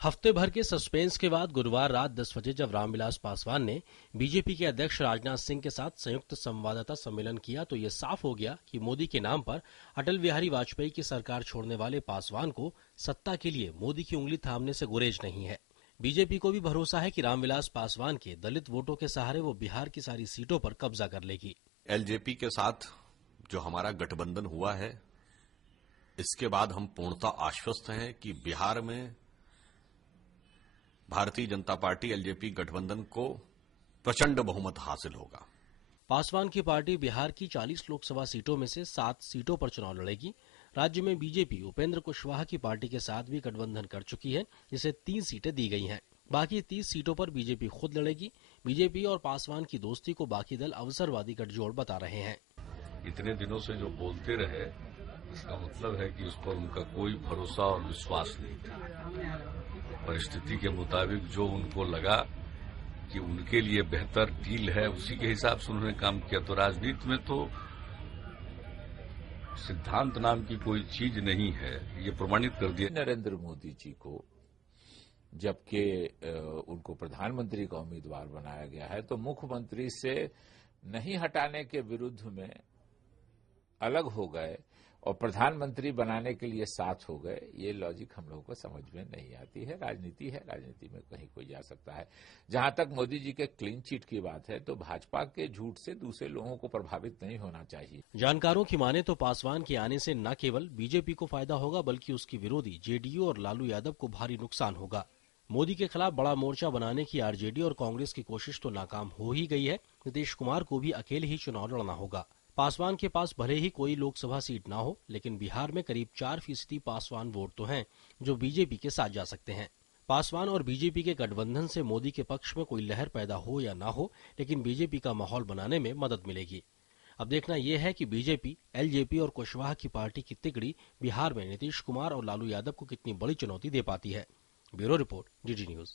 हफ्ते भर के सस्पेंस के बाद गुरुवार रात 10 बजे जब रामविलास पासवान ने बीजेपी के अध्यक्ष राजनाथ सिंह के साथ संयुक्त संवाददाता सम्मेलन किया तो ये साफ हो गया कि मोदी के नाम पर अटल बिहारी वाजपेयी की सरकार छोड़ने वाले पासवान को सत्ता के लिए मोदी की उंगली थामने से गुरेज नहीं है। बीजेपी को भी भरोसा है कि रामविलास पासवान के दलित वोटों के सहारे वो बिहार की सारी सीटों पर कब्जा कर लेगी। एलजेपी के साथ जो हमारा गठबंधन हुआ है, इसके बाद हम पूर्णतः आश्वस्त हैं कि बिहार में भारतीय जनता पार्टी एलजेपी गठबंधन को प्रचंड बहुमत हासिल होगा। पासवान की पार्टी बिहार की 40 लोकसभा सीटों में से 7 सीटों पर चुनाव लड़ेगी। राज्य में बीजेपी उपेंद्र कुशवाहा की पार्टी के साथ भी गठबंधन कर चुकी है, जिसे 3 सीटें दी गई हैं। बाकी 30 सीटों पर बीजेपी खुद लड़ेगी। बीजेपी और पासवान की दोस्ती को बाकी दल अवसरवादी गठजोड़ बता रहे हैं। इतने दिनों से जो बोलते रहे, इसका मतलब है कि उस पर उनका कोई भरोसा और विश्वास नहीं था। परिस्थिति के मुताबिक जो उनको लगा कि उनके लिए बेहतर डील है, उसी के हिसाब से उन्होंने काम किया। तो राजनीति में तो सिद्धांत नाम की कोई चीज नहीं है, ये प्रमाणित कर दिया। नरेंद्र मोदी जी को जबकि उनको प्रधानमंत्री का उम्मीदवार बनाया गया है, तो मुख्यमंत्री से नहीं हटाने के विरुद्ध में अलग हो गए और प्रधानमंत्री बनाने के लिए साथ हो गए। ये लॉजिक हम लोगों को समझ में नहीं आती है। राजनीति है, राजनीति में कहीं कोई जा सकता है। जहां तक मोदी जी के क्लीन चिट की बात है, तो भाजपा के झूठ से दूसरे लोगों को प्रभावित नहीं होना चाहिए। जानकारों की माने तो पासवान के आने से न केवल बीजेपी को फायदा होगा, बल्कि उसकी विरोधी जेडीयू और लालू यादव को भारी नुकसान होगा। मोदी के खिलाफ बड़ा मोर्चा बनाने की आरजेडी और कांग्रेस की कोशिश तो नाकाम हो ही गई है। नीतीश कुमार को भी अकेले ही चुनाव लड़ना होगा। पासवान के पास भले ही कोई लोकसभा सीट ना हो, लेकिन बिहार में करीब 4% पासवान वोट तो हैं जो बीजेपी के साथ जा सकते हैं। पासवान और बीजेपी के गठबंधन से मोदी के पक्ष में कोई लहर पैदा हो या ना हो, लेकिन बीजेपी का माहौल बनाने में मदद मिलेगी। अब देखना यह है कि बीजेपी, एलजेपी और कुशवाहा की पार्टी की तिकड़ी बिहार में नीतीश कुमार और लालू यादव को कितनी बड़ी चुनौती दे पाती है। Bureau report, DD news.